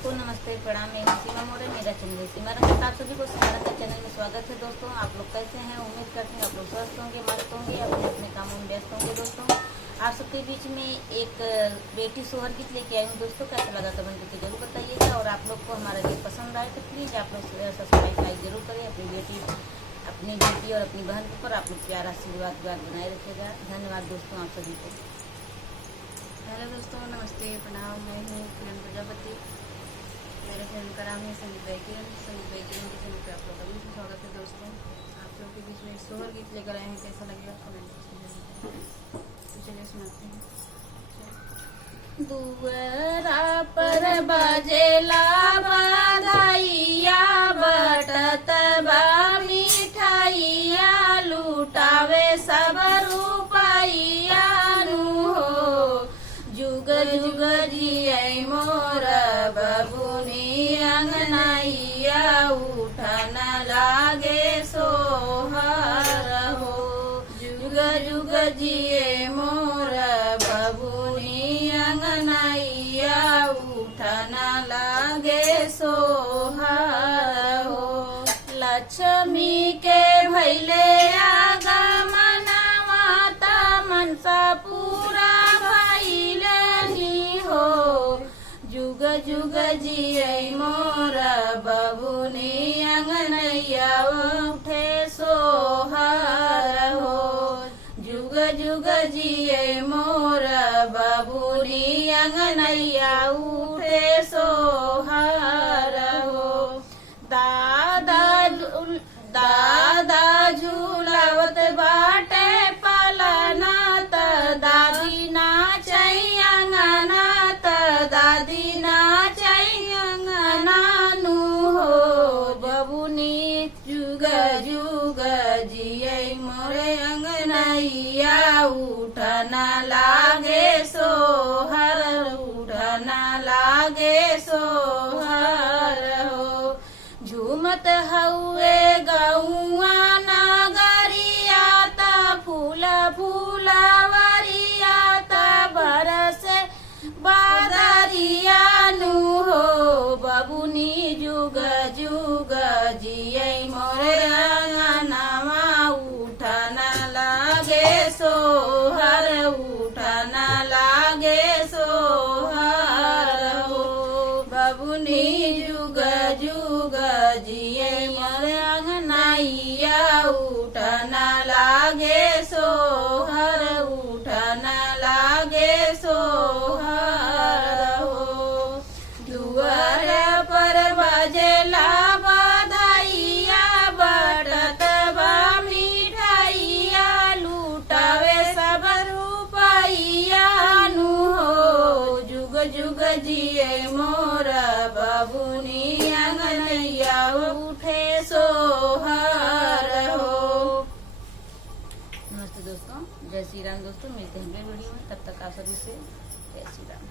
दोस्तों नमस्ते प्रणाम। मैं हूं सीमा मोरे, मेरा चैनल सीमा रंगत। आप सभी को सीमा रंगत चैनल में स्वागत है। दोस्तों आप लोग कैसे हैं? उम्मीद करते हैं आप लोग स्वस्थ होंगे, मस्त होंगे, अपने अपने कामों में व्यस्त होंगे। दोस्तों आप सबके बीच में एक बेटी सोहर गीत लेके आई हूँ। दोस्तों कैसा लगा कमेंट करके जरूर बताइएगा, और आप लोग को हमारा गीत पसंद आए तो प्लीज़ आप लोग सब्सक्राइब लाइक जरूर करें। अपनी बेटी और अपनी बहन के ऊपर आप लोग प्यार आशीर्वाद बनाए रखिएगा। धन्यवाद दोस्तों आप सभी को। हेलो दोस्तों, नमस्ते प्रणाम। मैं हूँ किरण प्रजापति। मेरे चैनल का नाम है संगीत बाई किरण। संगीत बाई किरण के चैनल पे आप लोग का भी स्वागत है। दोस्तों आप लोग के बीच में एक सोहर गीत लेकर आए हैं, कैसा लगेगा कमेंट में। तो चलिए सुनाते हैं। दुअरा पर बजेला बधाइया, बटत बा मिठाइया, लुटावे सब रुपैया नु हो। जुग जुग जियै मोर बबुनी अंगनैया, उठन लागे सोहर हो। जुग जुग जियै मोर बबुनी अंगनैया, उठन लागे सोहर हो। लक्ष्मी के भैले आगमनवा, त मनसा पूरा भैले हो। जुग जुग जियै मोर बबुनी अंगनैया, उठे सोहर हो। जुग जुग जियै मोर बबुनी अंगनैया, उठे सोहर हो। दादा झूलावत बाटे पलना, त दादी नाचै अंगना, त दादी नाचै अंगना नु हो। बबुनी जुग जुग जियै मोरे अंगनैया, उठन लागे सोहर, उठन लागे सोहर हो। झूमत हउए गौआ नगरिया, त फूल फूलवरिया, त बरसे बदरिया नु हो। बबुनी जुग जुग जियै मोरे अंगनवा, उठन लागे सोहर, उठन लागे सोहर हो। बबुनी जुग जुग जियै मोरे अंगनैया, उठन लागे सोहर, उठन लागे सोहर हो। दुआर पर बजेला बधाइया, बटत बा मिठाइया, लुटावे सब रुपैया नु हो। जुग जुग जियै मोर बबुनी अंगनैया, उठे सोहर हो। नमस्ते दोस्तों, जय श्री राम। दोस्तों मिलते हैं अगले वीडियो में, तब तक आप सभी से जय श्री राम।